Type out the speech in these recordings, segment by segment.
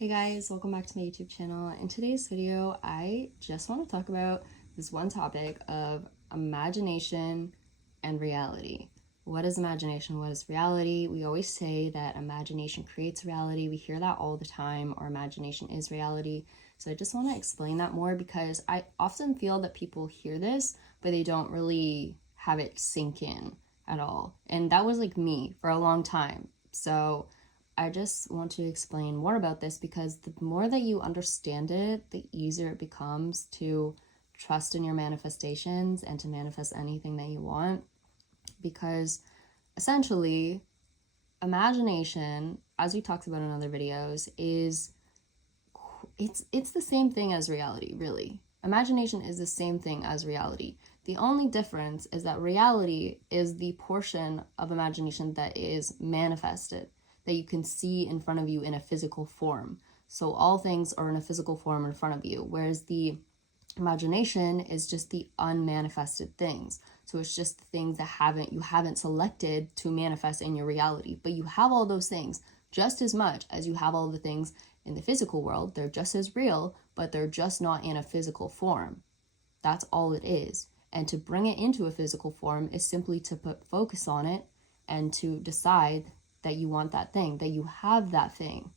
Hey guys, welcome back to my YouTube channel. In today's video, I just want to talk about this one topic of imagination and reality. What is imagination? What is reality? We always say that imagination creates reality. We hear that all the time, or imagination is reality. So I just want to explain that more because I often feel that people hear this, but they don't really have it sink in at all. And that was like me for a long time. So I just want to explain more about this because the more that you understand it, the easier it becomes to trust in your manifestations and to manifest anything that you want. Because essentially, imagination, as we talked about in other videos, it's the same thing as reality, really. Imagination is the same thing as reality. The only difference is that reality is the portion of imagination that is manifested, that you can see in front of you in a physical form. So all things are in a physical form in front of you, whereas the imagination is just the unmanifested things. So it's just the things that you haven't selected to manifest in your reality. But you have all those things just as much as you have all the things in the physical world. They're just as real, but they're just not in a physical form. That's all it is. And to bring it into a physical form is simply to put focus on it and to decide that you want that thing, that you have that thing.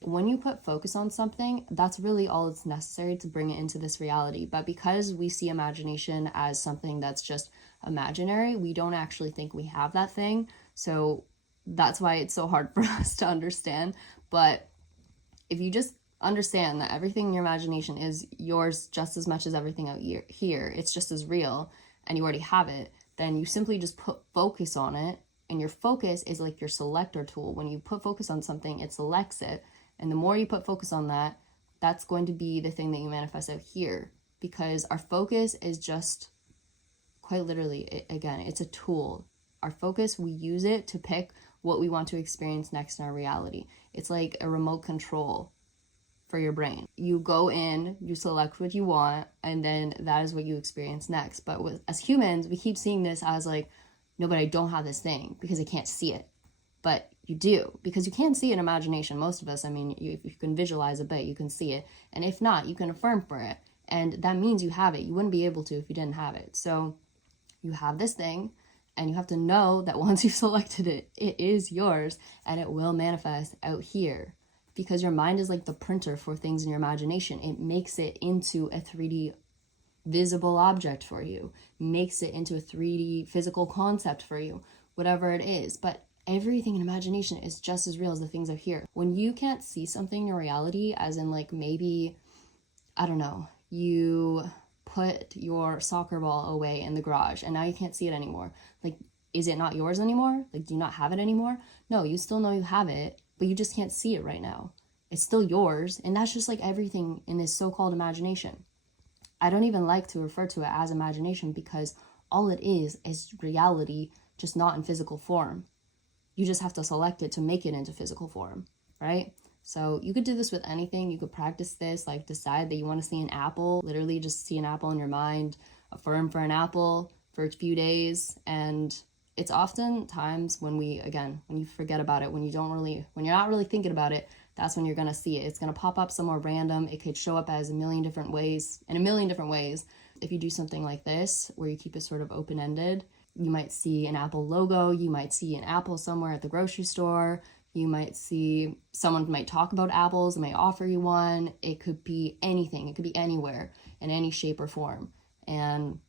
When you put focus on something, that's really all it's necessary to bring it into this reality. But because we see imagination as something that's just imaginary, we don't actually think we have that thing. So that's why it's so hard for us to understand. But if you just understand that everything in your imagination is yours just as much as everything out here, it's just as real, and you already have it, then you simply just put focus on it. And your focus is like your selector tool. When you put focus on something, it selects it. And the more you put focus on that, that's going to be the thing that you manifest out here. Because our focus is just, quite literally, again, it's a tool. Our focus, we use it to pick what we want to experience next in our reality. It's like a remote control for your brain. You go in, you select what you want, and then that is what you experience next. But as humans, we keep seeing this as like, no, but I don't have this thing because I can't see it. But you do, because you can see it in imagination. Most of us, I mean, if you can visualize a bit, you can see it. And if not, you can affirm for it. And that means you have it. You wouldn't be able to if you didn't have it. So you have this thing, and you have to know that once you've selected it, it is yours, and it will manifest out here. Because your mind is like the printer for things in your imagination. It makes it into a 3D visible object for you, makes it into a 3D physical concept for you, whatever it is. But everything in imagination is just as real as the things out here. When you can't see something in reality, as in like maybe, I don't know, you put your soccer ball away in the garage and now you can't see it anymore. Like, is it not yours anymore? Like, do you not have it anymore? No, you still know you have it, but you just can't see it right now. It's still yours. And that's just like everything in this so-called imagination. I don't even like to refer to it as imagination because all it is reality, just not in physical form. You just have to select it to make it into physical form, right? So you could do this with anything. You could practice this, like decide that you want to see an apple, literally just see an apple in your mind, affirm for an apple for a few days. And it's often times when you forget about it, when you're not really thinking about it, that's when you're going to see it. It's going to pop up somewhere random. It could show up as in a million different ways. If you do something like this, where you keep it sort of open-ended, you might see an Apple logo. You might see an apple somewhere at the grocery store. You might see someone might talk about apples. They might offer you one. It could be anything. It could be anywhere in any shape or form. And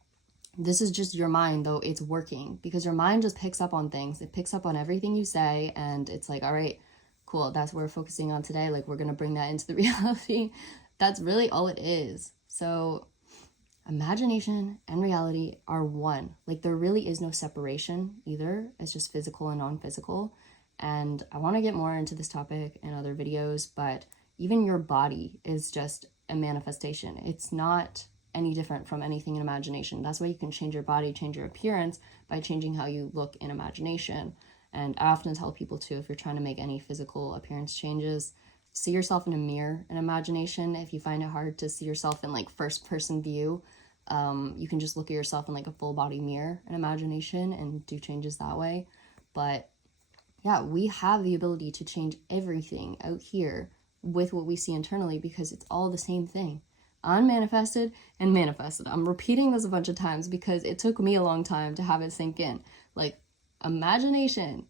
this is just your mind, though it's working, because your mind just picks up on things. It picks up on everything you say, and it's like, all right, cool, that's what we're focusing on today. Like, we're going to bring that into the reality. That's really all it is. So imagination and reality are one. Like, there really is no separation either. It's just physical and non-physical. And I want to get more into this topic in other videos, but even your body is just a manifestation. It's not any different from anything in imagination. That's why you can change your body, change your appearance by changing how you look in imagination. And I often tell people too, if you're trying to make any physical appearance changes, see yourself in a mirror in imagination. If you find it hard to see yourself in like first person view, you can just look at yourself in like a full body mirror in imagination and do changes that way. But yeah, we have the ability to change everything out here with what we see internally, because it's all the same thing. Unmanifested and manifested. I'm repeating this a bunch of times because it took me a long time to have it sink in. Like, imagination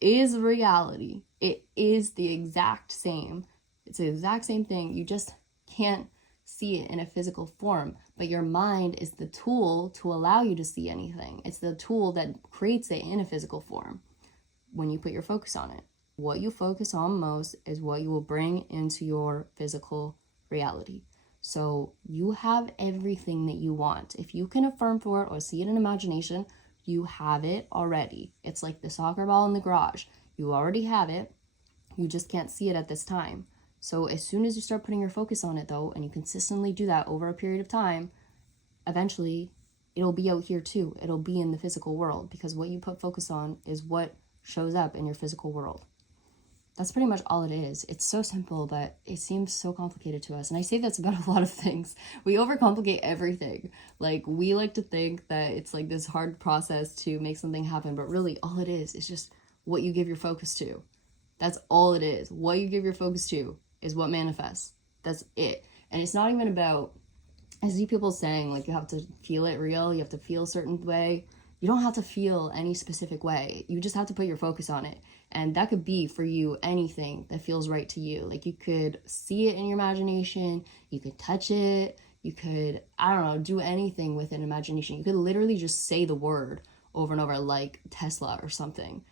is reality. It is the exact same. It's the exact same thing. You just can't see it in a physical form, but your mind is the tool to allow you to see anything. It's the tool that creates it in a physical form when you put your focus on it. What you focus on most is what you will bring into your physical reality. So you have everything that you want. If you can affirm for it or see it in imagination, you have it already. It's like the soccer ball in the garage. You already have it. You just can't see it at this time. So as soon as you start putting your focus on it, though, and you consistently do that over a period of time, eventually it'll be out here too. It'll be in the physical world, because what you put focus on is what shows up in your physical world. That's pretty much all it is. It's so simple, but it seems so complicated to us. And I say that's about a lot of things. We overcomplicate everything. Like, we like to think that it's like this hard process to make something happen, but really all it is just what you give your focus to. That's all it is. What you give your focus to is what manifests. That's it. And it's not even about, I see people saying, like, you have to feel it real, you have to feel a certain way. You don't have to feel any specific way. You just have to put your focus on it. And that could be, for you, anything that feels right to you. Like, you could see it in your imagination, you could touch it, you could, I don't know, do anything with an imagination. You could literally just say the word over and over, like Tesla or something.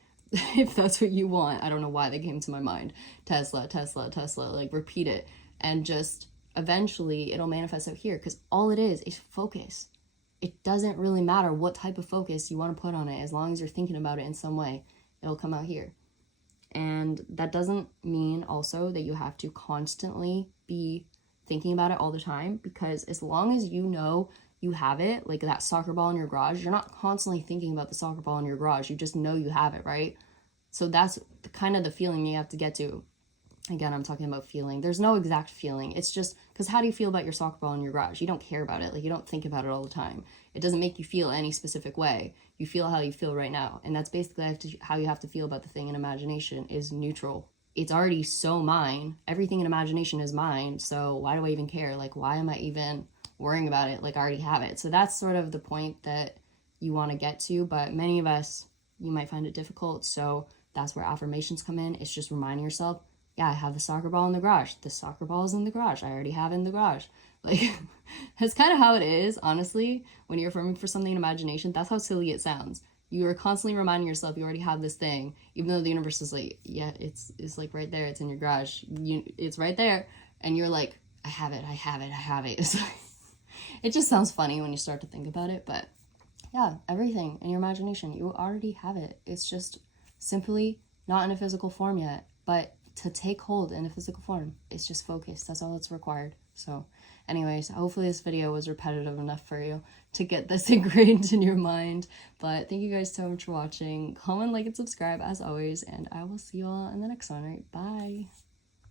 If that's what you want. I don't know why they came to my mind. Tesla, Tesla, Tesla. Like, repeat it. And just eventually it'll manifest out here, because all it is focus. It doesn't really matter what type of focus you want to put on it. As long as you're thinking about it in some way, it'll come out here. And that doesn't mean also that you have to constantly be thinking about it all the time, because as long as you know you have it, like that soccer ball in your garage, you're not constantly thinking about the soccer ball in your garage. You just know you have it, right? So that's kind of the feeling you have to get to. Again, I'm talking about feeling. There's no exact feeling. It's just, because how do you feel about your soccer ball in your garage? You don't care about it. Like, you don't think about it all the time. It doesn't make you feel any specific way. You feel how you feel right now. And that's basically how you have to feel about the thing in imagination, is neutral. It's already so mine. Everything in imagination is mine. So why do I even care? Like, why am I even worrying about it? Like, I already have it. So that's sort of the point that you want to get to. But many of us, you might find it difficult. So that's where affirmations come in. It's just reminding yourself, yeah, I have the soccer ball in the garage. The soccer ball is in the garage. I already have it in the garage. Like, that's kind of how it is, honestly. When you're affirming for something in imagination, that's how silly it sounds. You are constantly reminding yourself you already have this thing, even though the universe is like, yeah, it's like right there. It's in your garage. It's right there. And you're like, I have it, I have it, I have it. It's like, it just sounds funny when you start to think about it. But yeah, everything in your imagination, you already have it. It's just simply not in a physical form yet. But to take hold in a physical form, it's just focus. That's all that's required. So anyways, hopefully this video was repetitive enough for you to get this ingrained in your mind. But thank you guys so much for watching. Comment, like, and subscribe as always, and I will see you all in the next one. Right, bye.